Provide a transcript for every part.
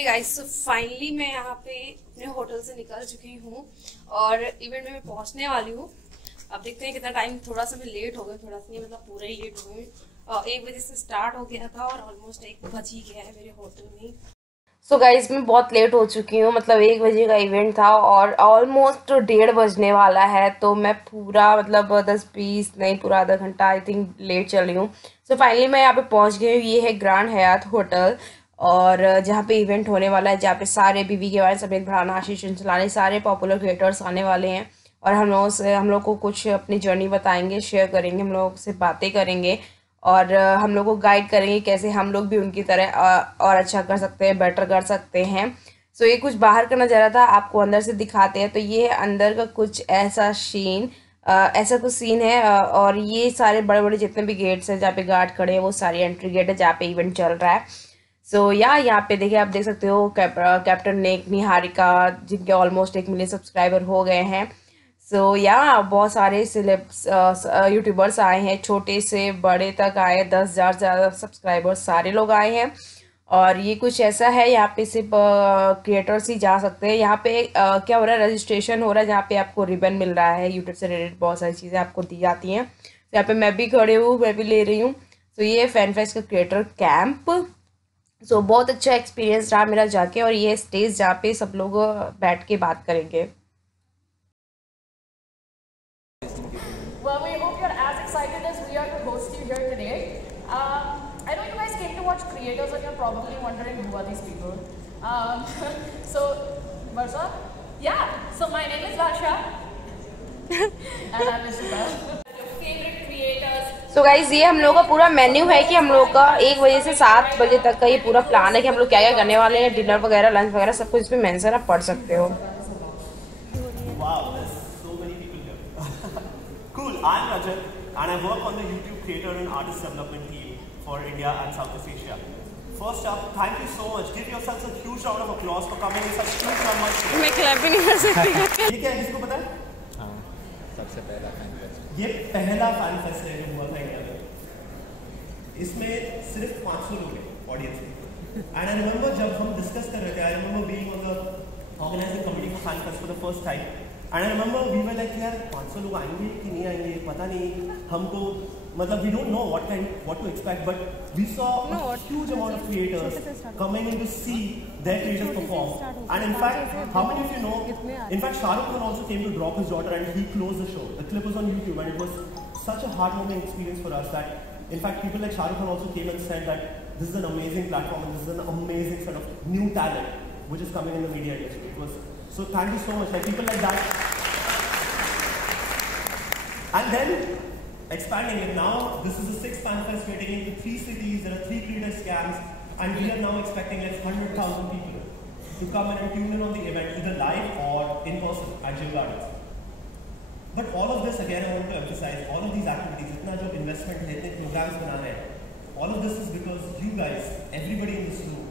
Hey guys, so finally मैं यहाँ पे अपने होटल से निकल चुकी हूँ और इवेंट में मैं पहुँचने वाली हूँ। अब देखते हैं कितना टाइम। थोड़ा सा मैं लेट हो गई, थोड़ा सा नहीं मतलब पूरा ही लेट हो गई। 1 बजे से स्टार्ट हो गया था और ऑलमोस्ट 1 बज ही गया है मेरे होटल में। सो गाइस, मैं बहुत लेट हो चुकी हूँ। मतलब 1 बजे का इवेंट था और ऑलमोस्ट 1:30 बजने वाला है। तो मैं पूरा मतलब 10-20 नहीं, पूरा आधा घंटा आई थिंक लेट चल रही हूँ। सो फाइनली मैं यहाँ पे पहुँच गई हूँ। ये है ग्रैंड हयात होटल और जहाँ पे इवेंट होने वाला है, जहाँ पे सारे बीबी के बारे में, समेत भराना, आशीष चंचलानी, सारे पॉपुलर क्रिएटर्स आने वाले हैं और हम लोग को कुछ अपनी जर्नी बताएंगे, शेयर करेंगे, हम लोग से बातें करेंगे और हम लोग को गाइड करेंगे कैसे हम लोग भी उनकी तरह और अच्छा कर सकते हैं, बेटर कर सकते हैं। सो ये कुछ बाहर का नज़ारा था, आपको अंदर से दिखाते हैं। तो ये है अंदर का कुछ ऐसा कुछ सीन है और ये सारे बड़े बड़े जितने भी गेट्स हैं जहाँ पे गार्ड खड़े हैं वो सारी एंट्री गेट है जहाँ पे इवेंट चल रहा है। सो यहाँ पे देखिए, आप देख सकते हो कैप्टन नेक, निहारिका, जिनके ऑलमोस्ट 1 मिलियन सब्सक्राइबर हो गए हैं। सो बहुत सारे सिलेब्स यूट्यूबर्स आए हैं, छोटे से बड़े तक आए, 10,000 से ज़्यादा सब्सक्राइबर्स सारे लोग आए हैं। और ये कुछ ऐसा है, यहाँ पे सिर्फ क्रिएटर्स ही जा सकते हैं। यहाँ पे क्या हो रहा है, रजिस्ट्रेशन हो रहा है, जहाँ पे आपको रिबन मिल रहा है यूट्यूब से रिलेटेड, बहुत सारी चीज़ें आपको दी जाती हैं। तो यहाँ पे मैं भी खड़े हूँ, मैं भी ले रही हूँ। तो ये फैन फेस्ट का क्रिएटर कैंप। सो बहुत अच्छा एक्सपीरियंस रहा मेरा जाके। और ये स्टेज जहाँ पे सब लोग बैठ के बात करेंगे। Well, we hope you're as excited as we are to host you here today. I know you guys came to watch creators and you're probably wondering who are these people. So, Varsa? Yeah, so my name is Varsha and I'm Ishita. Your favorite creators. So guys, ये हम लोग का पूरा menu है कि हम लोग का 1 बजे से 7 बजे तक का ये पूरा प्लान है कि हम लोग क्या क्या करने वाले हैं। डिनर वगैरह, लंच वगैरह सब कुछ इसमें मेंशन आप पढ़ सकते हो। Wow, there's so many people here. Cool, I'm Rajat and I work on the YouTube creator and artist development team for India and Southeast Asia. First up, thank you so much. Give yourselves a huge round of applause for coming in such huge numbers. मैं clap भी नहीं कर सकती। ये क्या है, किसको पता है? हाँ, सबसे पहला फैन फेस्ट। ये पहला फैन फेस्ट है जो हुआ था इंडिया में। इसमें सिर्फ 500 लोग हैं ऑडियंस में। And I remember जब हम डिस्कस कर रहे थे, I remember being on the organizing committee for fan fest for the first time. And I remember we were like, यार 500 लोग आएंगे कि नहीं आएंगे पता नहीं हमको, मतलब we don't know what to expect, but we saw a huge amount of creators coming in to see their creators perform. And in fact, how many of you know, in fact Shah Rukh Khan also came to drop his daughter and he closed the show. The clip was on YouTube and it was such a heartwarming experience for us that in fact people like Shah Rukh Khan also came and said that this is an amazing platform and this is an amazing sort of new talent which is coming in the media industry. It was so, thank you so much, like people like that. And then expanding it now, this is the 6th fan fest. We're taking it to 3 cities. There are 3 creator scams, and we are now expecting like 100,000 people to come and tune in on the event, either live or in person at Gym Gardens. But all of this, again, I want to emphasize, all of these activities, itna jo investment hai, itne programs bana rahe hain, all of this is because you guys, everybody in this room,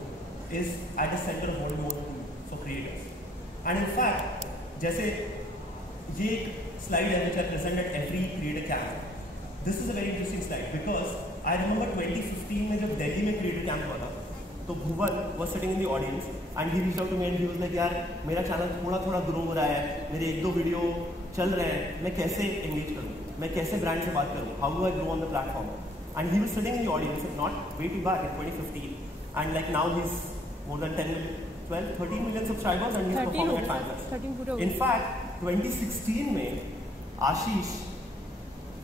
is at the center of what we want to do for creators. And in fact, जैसे ये एक slide है which I present at every creator camp. This is a very interesting slide because I remember 2015 में जब दिल्ली में creator camp हुआ था, तो भुवन was sitting in the audience and he reached out to me and he was like, यार मेरा channel थोड़ा grow हो रहा है, मेरे 1-2 वीडियो चल रहे हैं, मैं कैसे engage करूँ, मैं कैसे brand से बात करूँ, how do I grow on the platform? And he was sitting in the audience, not way too back in 2015, and like now he's more than 13 million subscribers and he's performing at fan fest. In fact, 2016 में Ashish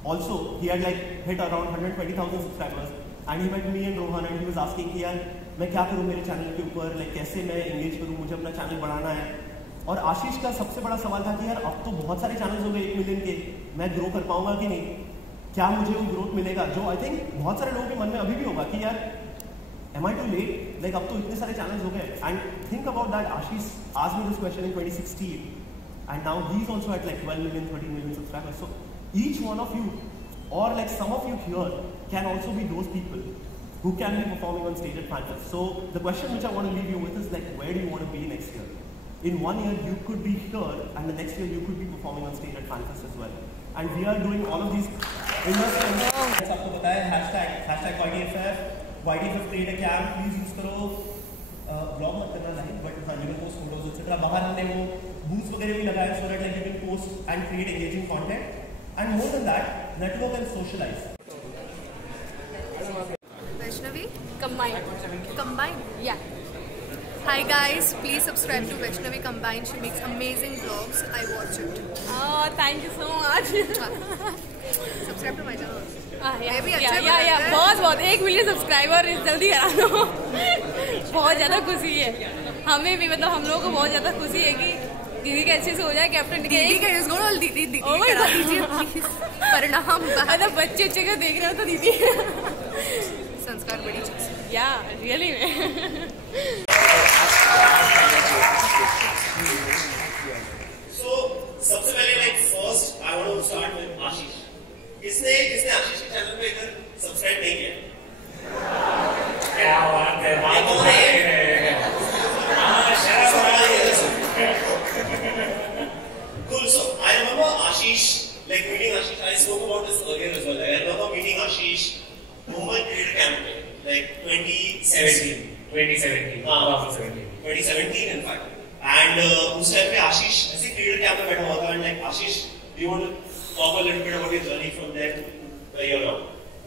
also he had like hit around 120,000 subscribers and he met me and Rohan and he was asking कि यार मैं क्या करूँ मेरे channel के ऊपर, like कैसे मैं engage करूँ, मुझे अपना चैनल बढ़ाना है। और आशीष का सबसे बड़ा सवाल था कि यार अब तो बहुत सारे चैनल्स हो गए 1 मिलियन के, मैं ग्रो कर पाऊंगा कि नहीं, क्या मुझे वो ग्रोथ मिलेगा, जो आई थिंक बहुत सारे लोगों के मन में अभी भी होगा कि यार am I too late? Like अब तो इतने सारे चैनल्स हो गए। And think about that, Ashish asked me this question in 2016 and now he's also at like 12 million, 13 million subscribers. So each one of you or like some of you here can also be those people who can be performing on stage at fan fest. So the question which I want to leave you with is like, where do you want to be next year? In 1 year you could be here and the next year you could be performing on stage at fan fest as well. And we are doing all of these investments. आपको पता है hashtag YDFF creator camp, please use करो, vlog मत करना, हमने वो booths वगैरह भी लगाए so that like you can post and create engaging content, and more than that, network and socialize. Vaishnavi? Combine? Yeah. Hi guys, please subscribe to Vaishnavi Combine. She makes amazing vlogs. I watch it. Oh, thank you so much. Subscribe to my channel. या बहुत 1 million subscriber जल्दी करा दो। बहुत ज़्यादा खुशी है हमें भी, मतलब हम लोगों को बहुत ज़्यादा खुशी है कि दीदी के अच्छे से हो जाए, कैप्टन के दीदी करा दीजिए परिणाम। मतलब बच्चे का देख रहे हो तो दीदी संस्कार बड़ी चीज या रियली में। So सबसे पहले like first I want to start with आशीष. किसने आशीष के चैनल पे इधर सब्सक्राइब नहीं किया? क्या बात है, cool. So I remember Ashish, like meeting Ashish. I spoke about this earlier as well. I remember meeting Ashish Mumbai Creator Camp, like 2017. 2017 in fact. And उस टाइम पे आशीष ऐसे क्रिएटर कैंप में बैठा हुआ था, and like Ashish, do you want to talk a little bit about your journey from there to where you're now?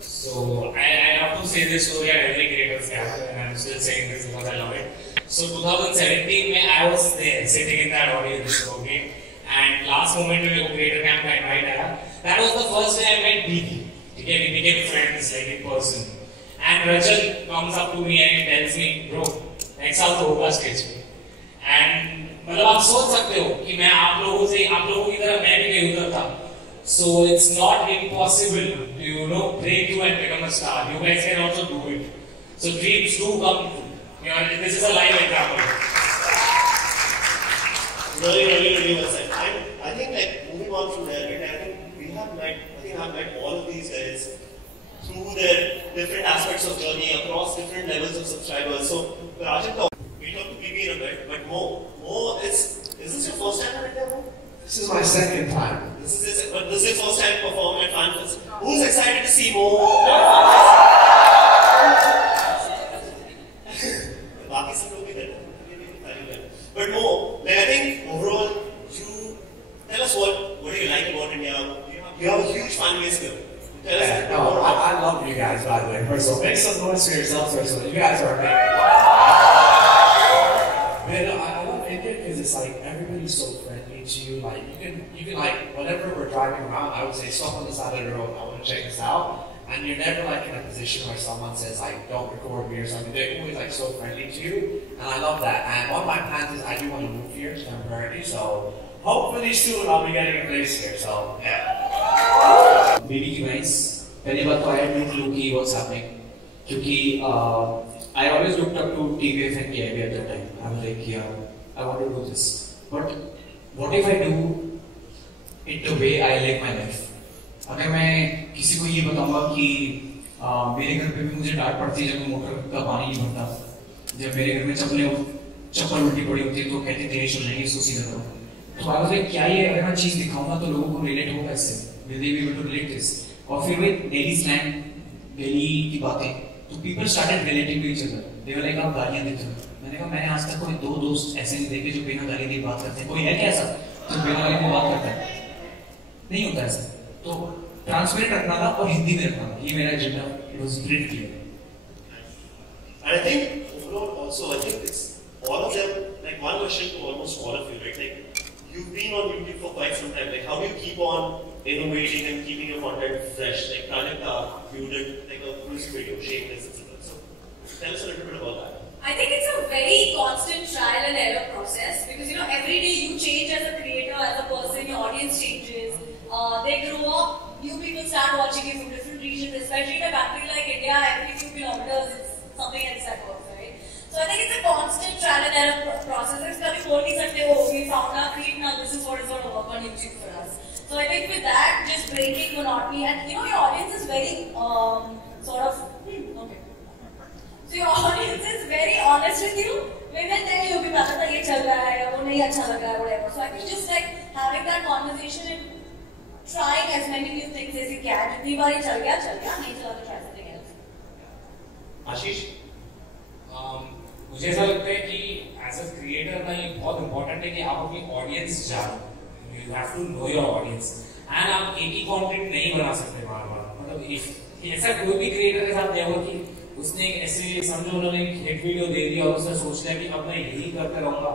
So I have to say this story at every creators camp, and I'm still saying this because I love it. So 2017 में I was there sitting in that audience, okay, and last moment में वो creator camp का invite आया. That was the first day I met Didi. Okay, we became friends like in person. And Rachel comes up to me and tells me, bro, next साल तो होगा stage पे. And मतलब आप सोच सकते हो कि मैं आप लोगों की तरह मैं भी कहीं उधर था. So it's not impossible to, you know, break through and become a star. You guys can also do it. So dreams do come true. You know, this is a live example. Really well said. I think like moving on from there, right, I've met all of these guys through their different aspects of journey across different levels of subscribers. So Rajan, we talked to PB in a bit, but Mo is this your first time in India, Mo? This is my second time. This is your first time performing at FanFest. Who's excited to see Mo? बाकी सब लोग भी there. But Mo, like I think overall, you tell us what do you like about India? You have a huge fan base here. Tell us a bit more. I love you guys, by the way. First of all, make some noise for yourselves. First of all, you guys are amazing. Man, I love India because it's like everybody's so friendly to you. Like you can like whenever we're driving around, I would say stop on the side of the road. I want to check this out. And you're never like in a position where someone says like don't record me or something. They're always like so friendly to you, and I love that. And one of my plans is I do want to move here temporarily, so hopefully soon I'll be getting a place here. So yeah. Maybe you guys, पहली बात तो I had no clue कि what's happening, क्योंकि I always looked up to TVF and KIB at that time. I was like, yeah, I want to do this. But what if I do it the way I live my life? अगर मैं किसी को ये बताऊंगा कि मेरे घर पे भी मुझे डांट पड़ती है जब मैं मोटर का पानी नहीं भरता, जब मेरे घर में चप्पल उल्टी पड़ी होती है तो कहते तेरी चल रही है इसको सीधा करो. तो I was like, क्या ये अगर मैं चीज दिखाऊंगा तो लोगों को रिलेट होगा इससे? Will they be able to relate this? और फिर with daily slang, डेली की बातें, तो people started relating to each other. They were like आप गालियाँ देते हो. मैंने कहा मैंने आज तक कोई 2 दोस्त ऐसे नहीं देखे जो बिना गाली दिए बात करते हैं. कोई है क्या ऐसा जो बिना गाली दिए बात करता है? नहीं होता ऐसा. तो ट्रांसपेरेंट रखना था और हिंदी में रखना था. ये मेरा agenda. It was very clear. And I think overall also, I think it's all of them, like one question to almost all of you, right? Like you've been on YouTube for quite some time. Like how do you keep on innovating and keeping your content fresh? Like Pranita, you did like a music video, Shameless, etc. So tell us a little bit about that. I think it's a very constant trial and error process because you know every day you change as a creator, as a person, your audience changes. They grow up, new people start watching you from different regions, especially in a country like India, every few kilometers it's something else that works, right? So I think it's a constant trial and error process. It's कभी बोल नहीं सकते हो, we found our feet now, this is what is going to work on YouTube for us. So I think with that, just breaking monotony and you know your audience is very sort of okay. So your audience is very honest with you. When they tell you कि पता था ये चल रहा है या वो नहीं अच्छा लग रहा है whatever. So I think just like having that conversation and trying as many new things as you can. जितनी बार ये चल गया नहीं चला तो try something else. Ashish? मुझे ऐसा लगता है कि एज अ क्रिएटर ना ये बहुत इंपॉर्टेंट है कि आप अपनी ऑडियंस जानो. You have to know your audience and आप एक ही कंटेंट नहीं बना सकते बार बार. मतलब ऐसा कोई भी क्रिएटर के साथ नहीं होगा कि उसने एक ऐसे समझो उन्होंने एक हिट वीडियो दे दिया और उसने सोच लिया कि अब मैं यही करते रहूंगा.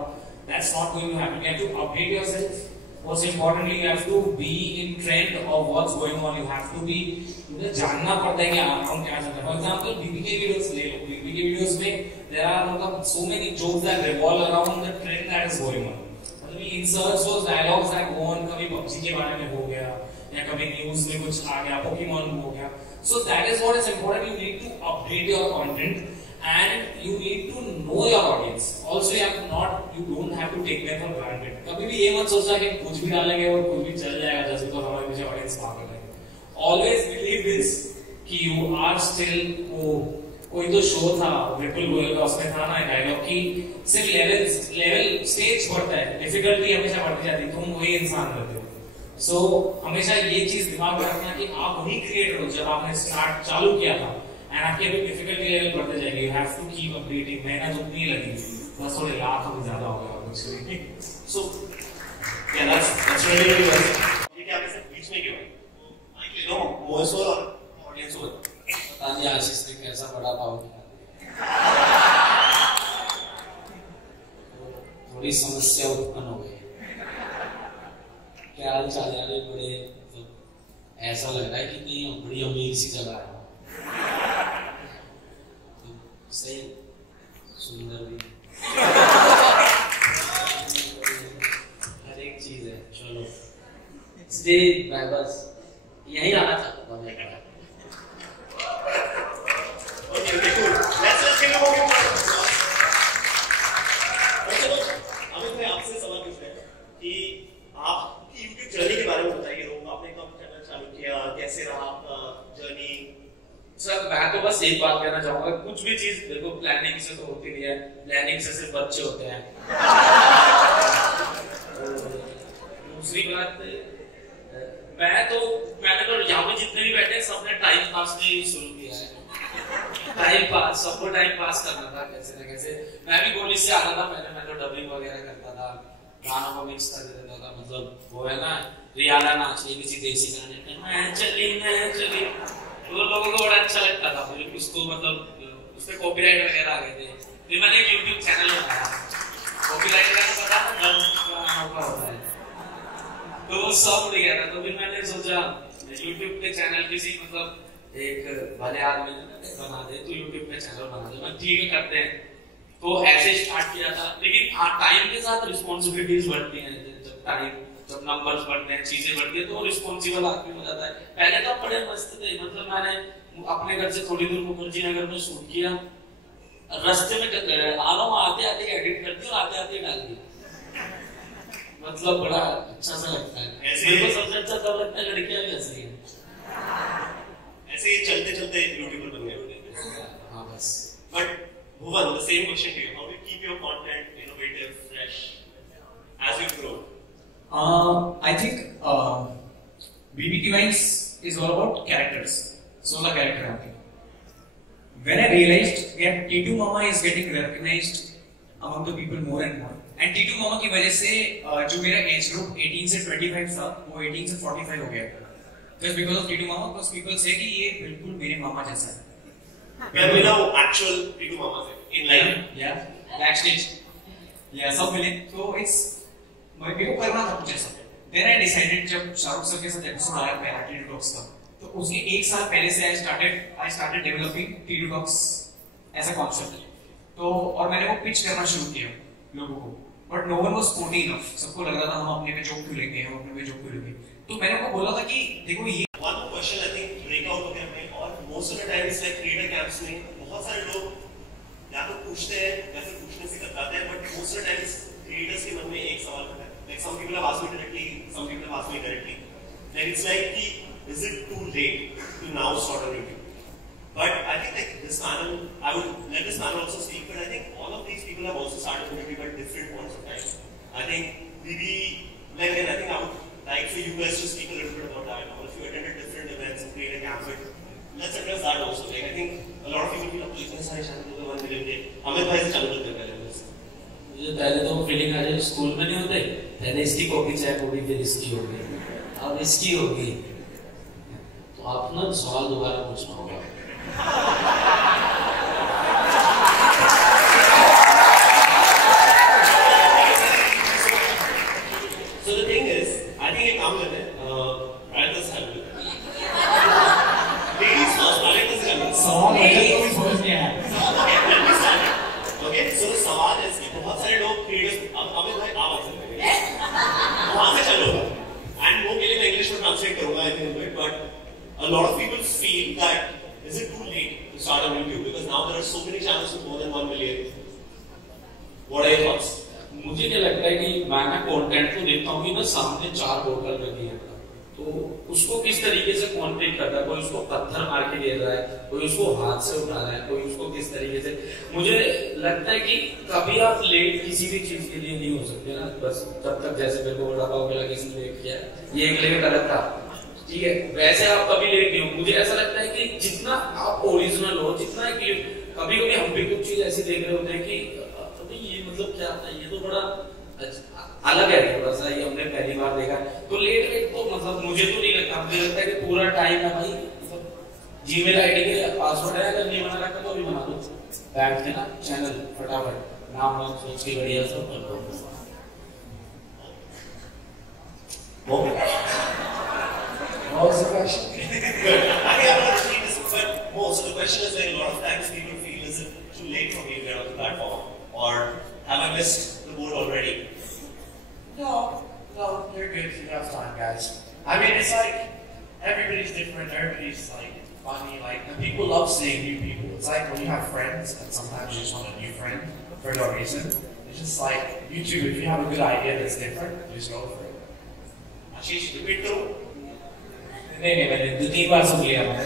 That's not going to happen. You have to update yourself. Most importantly, you have to be in trend of what's going on. You have to be, मुझे जानना पड़ता है कि हम क्या चल रहा है. For example, BBK videos ले लो. BBK videos में there are मतलब so many jokes that revolve around the trend that is going on. मतलब he inserts those dialogues that go on. कभी PUBG के बारे में हो गया या कभी न्यूज़ में कुछ आ गया, Pokemon हो गया. So that is what is important. You need to update your content. And you need to know your audience. Also, you don't have to take them for granted. कभी भी ये मत सोचना कि कुछ भी डालेंगे और कुछ भी चल जाएगा just because हमारे पीछे audience पागल है. Always believe this कि you are still कोई तो शो था विपुल गोयल का, उसमें था ना डायलॉग कि सिर्फ लेवल स्टेज बढ़ता है, डिफिकल्टी हमेशा बढ़ती जाती है, तुम वही इंसान रहते हो. So हमेशा ये चीज दिमाग में रखना कि आप वही क्रिएटर हो जब आपने स्टार्ट चालू किया था. And आपके भी डिफिकल्टी लेवल बढ़ते जाएंगे. You have to keep updating. मेहनत उतनी लगी, बस थोड़े लाख हम ज्यादा हो गया कुछ नहीं. So yeah, that's really good. ये क्या कैसे बीच में क्यों? I know most of our audience हो. पता नहीं आशीष ने कैसा बड़ा पाव किया. थोड़ी समस्या उत्पन्न हो गई. क्या हाल चाल है बड़े? ऐसा लग रहा है कि नहीं बड़ी अमीर सी जगह है. सही सुंदर भी हर एक चीज है. चलो मैं बस यही आना चाहता था. Okay, cool. Let's just give him a moment. चलो अमित मैं आपसे सवाल पूछते हैं कि आपकी YouTube जर्नी के बारे में बताइए. आपने कब चैनल चालू किया, कैसे रहा आपका जर्नी? सर मैं तो बस एक बात कहना चाहूंगा, कुछ भी चीज देखो प्लानिंग से तो होती नहीं है. प्लानिंग से सिर्फ बच्चे होते हैं. दूसरी बात मैंने तो यहाँ पे जितने भी बैठे सबने टाइम पास में ही शुरू किया है. टाइम पास, सबको टाइम पास करना था कैसे न कैसे. मैं भी कॉलेज से आता था, मैं तो डबिंग वगैरह करता था, गानों को मिक्स कर देता था. मतलब वो है ना रियाना नाच रही किसी देसी गाने में, मैं चली तो लोगों को बड़ा अच्छा लगता था. फिर उसको मतलब उसपे कॉपीराइट वगैरह आ गए थे. फिर मैंने एक यूट्यूब चैनल बनाया. कॉपीराइट का तो पता है ना होता है, तो वो सब उड़ गया था. तो फिर मैंने सोचा यूट्यूब पे चैनल किसी मतलब एक भले आदमी ने बना दे तो यूट्यूब पे चैनल बना दे. मैं ठीक है करते हैं. तो ऐसे स्टार्ट किया था. लेकिन हाँ टाइम के साथ रिस्पॉन्सिबिलिटीज बढ़ती हैं. जब नंबर्स बढ़ते हैं, चीजें बढ़ती है, तो रिस्पॉन्सिबल आदमी हो जाता है. पहले तो बड़े मस्त थे. मतलब मैंने अपने घर से थोड़ी दूर मुखर्जी नगर में शूट किया. रास्ते में आ रहा हूँ, आते आते एडिट करती और आते आते डाल दी. मतलब बड़ा अच्छा सा लगता है. मेरे को सबसे अच्छा तब लगता है लड़कियां भी ऐसी हैं. ऐसे ही चलते चलते यूट्यूबर बन गए. हाँ बस. But Bhuvan, the same question to you. How do you keep your content innovative, fresh as you grow? I think BBK Vines is all about characters. Solo character acting. When I realized that T2 Mama is getting recognized among the people more and more, and T2 Mama की वजह से जो मेरा age group 18 से 25 था वो 18 से 45 हो गया. Just because of T2 Mama, because people say कि ये बिल्कुल मेरे मामा जैसा है. Where we know actual T2 Mamas in life. Yeah, backstage. Yeah, सब मिले. So it's मेरे को करना था कुछ ऐसा. Then I decided जब शाहरुख सर के साथ एपिसोड आया था T2 Talks का, तो उसके एक साल पहले से I started developing T2 Talks as a concept. तो और मैंने वो पिच करना शुरू किया लोगों को. But no one was sporty enough. सबको लग रहा था हम अपने पे जोक क्यों लेंगे, हम अपने पे जोक क्यों लेंगे. तो मैंने उनको बोला था कि देखो ये one more question I think breakout हो गया मैं. और most of the times like creator camps में बहुत सारे लोग या तो पूछते हैं या फिर पूछने से कतराते हैं. But most of the times creators के मन में एक सवाल होता है. Like some people have asked me directly, some people have asked me directly. Like it's like, is it too late to now start on YouTube? But I think like this panel, I would let this panel also speak. But I think all of these people have also started on YouTube at different points of time. I think maybe like again, I think I would like for you guys to speak a little bit about that. Or if you attended different events and create a gambit, let's address that also. Like I think a lot of people feel like इतने सारे channel हो गए 1 million के, हमें तो ऐसे चालू करते हैं पहले बस. मुझे पहले तो फीलिंग आ रही है स्कूल में नहीं होते, पहले इसकी कॉपी चाहे कॉपी फिर इसकी होगी, अब इसकी होगी. तो आप ना सवाल दोबारा पूछना होगा. So the thing is, I think ये काम करते हैं. Practice है. Ladies first, practice करते हैं. सवाल अगर कोई समझ नहीं आया. Okay, so the सवाल है कि बहुत सारे लोग creators अमित भाई आप आ सकते हैं. वहाँ से चलोगा. And वो के लिए मैं English में translate करूँगा I think, but a lot of people feel that is it too late to start on YouTube because now there are so many channels with more than 1 million. What are your thoughts? मुझे क्या लगता है कि मैं ना content को देखता हूँ कि ना सामने 4 बोतल रखी है, तो उसको किस तरीके से कॉन्टेक्ट करता है. कोई उसको पत्थर मार के दे रहा है, कोई उसको हाथ से उठा रहा है, कोई उसको किस तरीके से. मुझे लगता है कि कभी आप लेट किसी भी चीज के लिए नहीं हो सकते ना. बस जब तक जैसे मेरे को बड़ा पाव के लगे इसने लेट किया, ये एक लेट गलत था, ठीक है, वैसे आप कभी लेट नहीं हो. मुझे ऐसा लगता है कि जितना आप ओरिजिनल हो, जितना कभी कभी हम भी कुछ चीज ऐसी देख रहे होते हैं कि ये मतलब क्या होता है, ये तो बड़ा अलग है थोड़ा सा, ये हमने पहली बार देखा. तो लेट तो मतलब मुझे तो नहीं लगता. मुझे लगता है कि पूरा टाइम है भाई. जीमेल आईडी के पासवर्ड है, अगर नहीं बना रखा तो अभी बना दो, बैठ के ना चैनल फटाफट नाम वाम सोच के बढ़िया सब कर दो. What was the question? Good. I think I'm not saying this, but more. So the question is like a lot of times people feel is it too late for me to get on the platform, or have I missed the boat already? No, you're good. You have time, guys. I mean, it's like everybody's different. Everybody's like funny. Like and people love seeing new people. It's like when you have friends, and sometimes you just want a new friend for no reason. It's just like YouTube. If you have a good idea that's different, just go for it. Ashish, repeat through. नहीं मैंने 2-3 बार सुन लिया. मैंने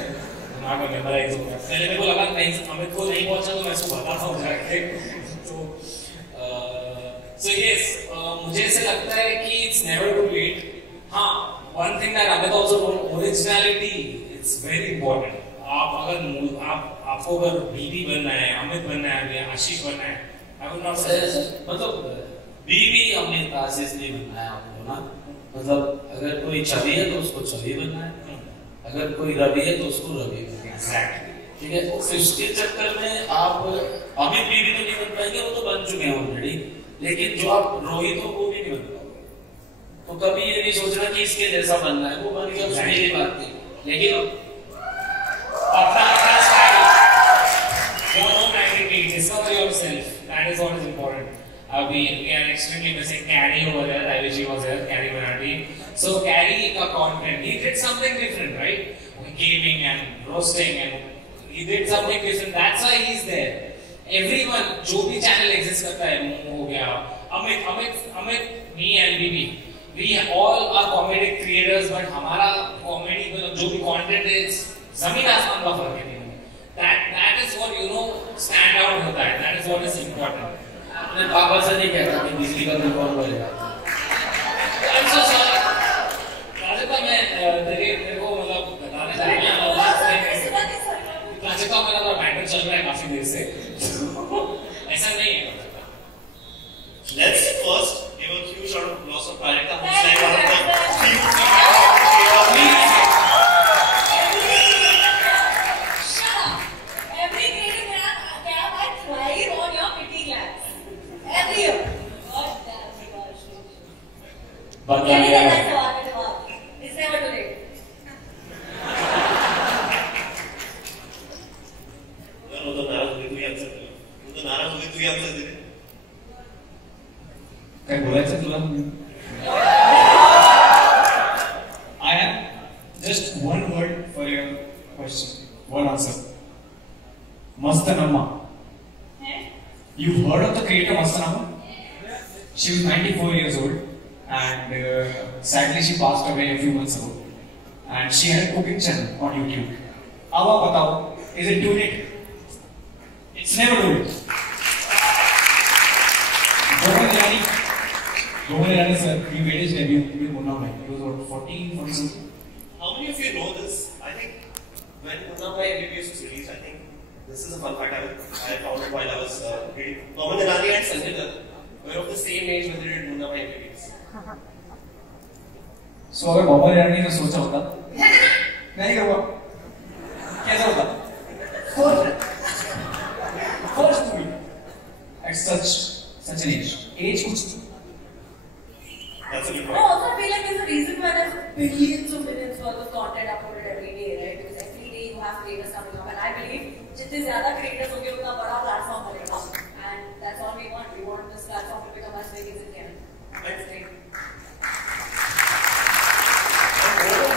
दिमाग में memorise हो गया. पहले मेरे को लगा नहीं अमित को नहीं पहुंचा तो मैं इसको बताता हूँ जाके. So yes, मुझे ऐसे लगता है कि it's never too late. हाँ, one thing that Amit also told, originality it's very important. आपको अगर बीबी बनना है, अमित बनना है, या आशीष बनना है, I would not say मतलब बीबी अमित आशीष नहीं बनना है आपको ना. मतलब अगर कोई छवि है तो उसको छवि बनना है, अगर कोई रवि है तो उसको रवि बनना है. Exactly. ठीक है. तो इसके चक्कर में आप अमित बीबी तो नहीं बन पाएंगे, वो तो बन चुके हैं ऑलरेडी. लेकिन जो आप रोहित हो वो भी नहीं बन पाओगे. तो कभी ये नहीं सोचना कि इसके जैसा बनना है, वो बन गया उसमें ये बात नहीं. लेकिन अपना style, don't identity, discover yourself. That is what is important. We are extremely missing Carrie over there. Ravishi was there, Carrie Banati. So Carrie का content, he did something different, right? Gaming and roasting, and he did something different. That's why he's there. Everyone, जो भी channel exist करता है, मोमो हो गया, Amit, me and BB, we all are comedic creators, but हमारा comedy मतलब जो भी content है, ज़मीन आसमान का फर्क है. That is what stand out होता है. That is what is important. अपने पापा से नहीं कहता कि बिजली का बिल कौन भरेगा. I'm so sorry. राजका मैं तेरे को मतलब बताने जा रही हूँ. राजका मेरा तो बैटर चल रहा है काफी देर से. ऐसा नहीं है. Let's first give a huge round of applause for Prajakta, who's like one of the few female. Shut up! Every creative camp I thrive on your pity claps. Every year. God damn it, gosh. बता It's दिया. never too late. वो तो नाराज हुए तू ही answer दे. वो तो नाराज हुए तू ही आंसर दे. काय बोलायचं तुला? I have just one word for your question, one answer. Mastanamma. You've heard of the creator Mastanamma? She was 94 years old, and sadly she passed away a few months ago. And she had a cooking channel on YouTube. Awa batao, is it too late? It's never too late. Rohan Irani sir, he made his debut with Munna Bhai. He was what, 40 something? How many of you know this? I think when Munna Bhai MBBS was released, I think this is a fun fact I found it while I was reading. Boman Irani and Sanjay Dutt were of the same age when they did Munna Bhai MBBS. So अगर बोमन ईरानी ने सोचा होता नहीं हुआ कैसा होता? First movie at such an age कुछ That's a good I also feel like there's a reason why there's billions of minutes worth of content uploaded every day, right? Because every day you have creators coming up, and I believe जितने ज़्यादा creators होंगे उतना बड़ा platform बनेगा, and that's all we want. We want this platform to become as big as it can. That's great.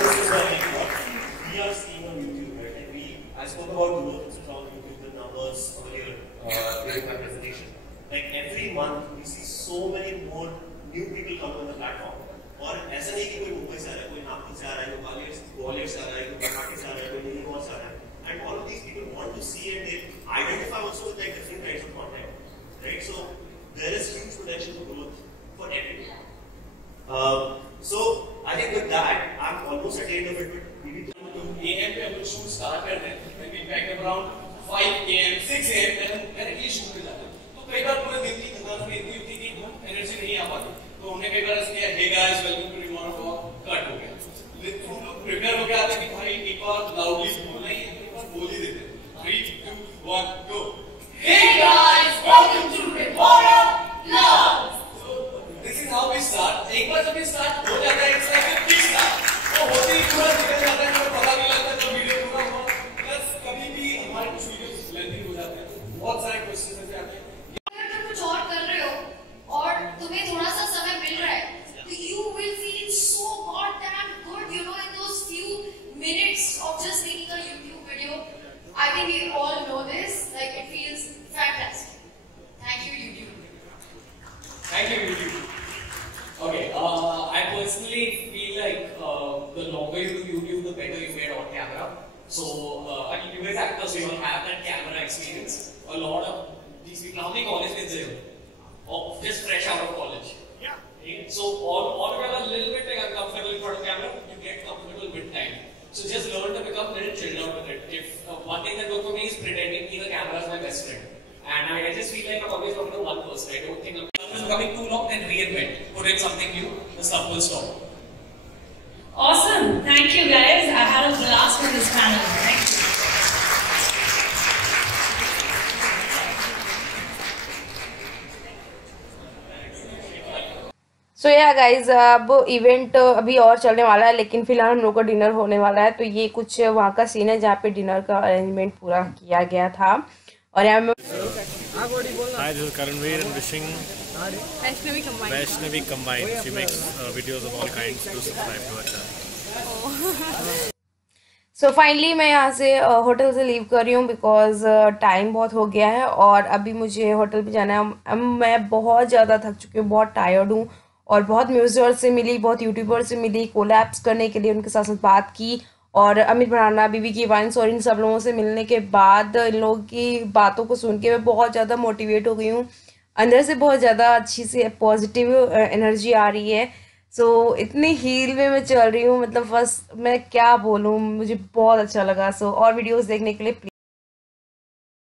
This is what we are seeing on YouTube, right? Like I spoke about growth which is on YouTube, the numbers earlier during my presentation. Like every month we see so many more new people come on the platform. और ऐसा नहीं कि कोई मुंबई से आ रहा है, कोई नागपुर से आ रहा है, कोई ग्वालियर से आ रहा है, कोई गुवाहाटी से आ रहा है, कोई नीलगिरी से आ रहा है. And all of these people want to see and they identify also with like different kinds of content, right? So there is huge potential for growth for everyone. So I think with that, I'm almost at the end of it. But maybe AM पे हम लोग shoot start करते हैं. When we pack up around 5 AM, 6 AM, then directly shoot पे जाते हैं. तो कई बार पूरे दिन की थकान में इतनी होती है कि एनर्जी नहीं आ पाती. तो हमने कई बार इसलिए hey guys welcome to remote walk cut हो गया. हम लोग प्रिपेयर होकर आते हैं कि भाई एक बार लाउडली बोलना ही है, एक बार बोल ही देते हैं. 3, 2, 1, go. Hey guys, welcome to Remote Vlogs. So this is how we start. एक बार जब ये स्टार्ट हो जाता है, it's like a kickstart. तो होते ही पूरा निकल जाता है, हमें पता नहीं लगता जब वीडियो पूरा हुआ. प्लस कभी भी हमारे कुछ वीडियोस लेंथी हो जाते हैं. बहुत सारे क्वेश्चन ऐसे आते हैं. अगर तुम कुछ और कर रहे हो और तुम्हें थोड़ा सा समय मिल रहा है, तो you will feel so goddamn good, you know, in those few minutes of just making a YouTube video. I think we all know this. Like it feels fantastic. Thank you, YouTube. Thank you, YouTube. Okay, I personally feel like the longer you do YouTube, the better you get on camera. So, I mean, you guys actors, you all have that camera experience. A lot of these people, how many college kids are here? Or just fresh out of college? Yeah. So, all of you are a little bit like uncomfortable in front of camera, you get comfortable with time. So, just learn to become a little chilled out with it. If one thing that worked for me is pretending the camera is my best friend. And I just feel like I'm always talking to one person. I don't think I'm becoming too long, then reinvent. Put in something new, the stuff will stop. Awesome. Thank you guys. I had a blast with this panel. Thank you. So yeah guys अब event अभी और चलने वाला है, लेकिन फिलहाल हम लोग का डिनर होने वाला है. तो ये कुछ वहाँ का सीन है जहाँ पे डिनर का अरेंजमेंट पूरा किया गया था. और यहाँ में Hi, this is Karanveer and wishing Vaishnavi Combine. She makes videos of all kinds. Do subscribe to her channel. So finally मैं यहाँ से होटल से लीव कर रही हूँ बिकॉज टाइम बहुत हो गया है और अभी मुझे होटल पे जाना है. मैं बहुत ज़्यादा थक चुकी हूँ, बहुत टायर्ड हूँ और बहुत म्यूजियर से मिली, बहुत यूट्यूबर से मिली, कोलैब्स करने के लिए उनके साथ बात की. और अमित भराना, बीबी की वाइन्स और इन सब लोगों से मिलने के बाद इन लोगों की बातों को सुन के मैं बहुत ज़्यादा मोटिवेट हो गई हूँ. अंदर से बहुत ज़्यादा अच्छी सी पॉजिटिव एनर्जी आ रही है. सो इतनी हील में मैं चल रही हूँ, मतलब बस मैं क्या बोलूँ, मुझे बहुत अच्छा लगा. सो और वीडियोस देखने के लिए